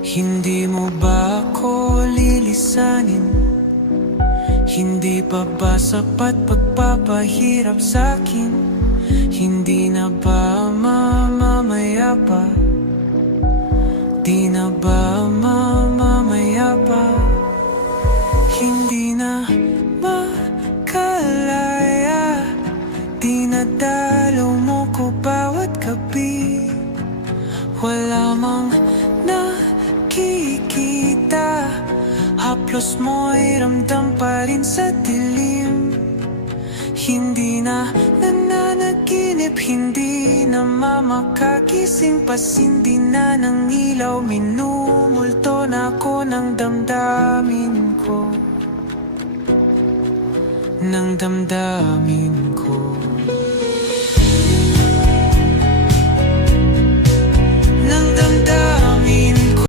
Hindi mo ba ako lilisanin? Hindi pa ba sapat pagpapahirap sa'kin? Hindi na ba mamamaya pa? Di na ba mamamaya pa? Hindi na makalaya, dinadalaw mo ko bawat gabi. Wala mang nakikita, haplos mo'y ramdam pa rin sa dilim. Hindi na nananaginip, hindi na makakising, pasindi na ng ilaw, minumulto na ako ng damdamin ko, ng damdamin ko. Ng damdamin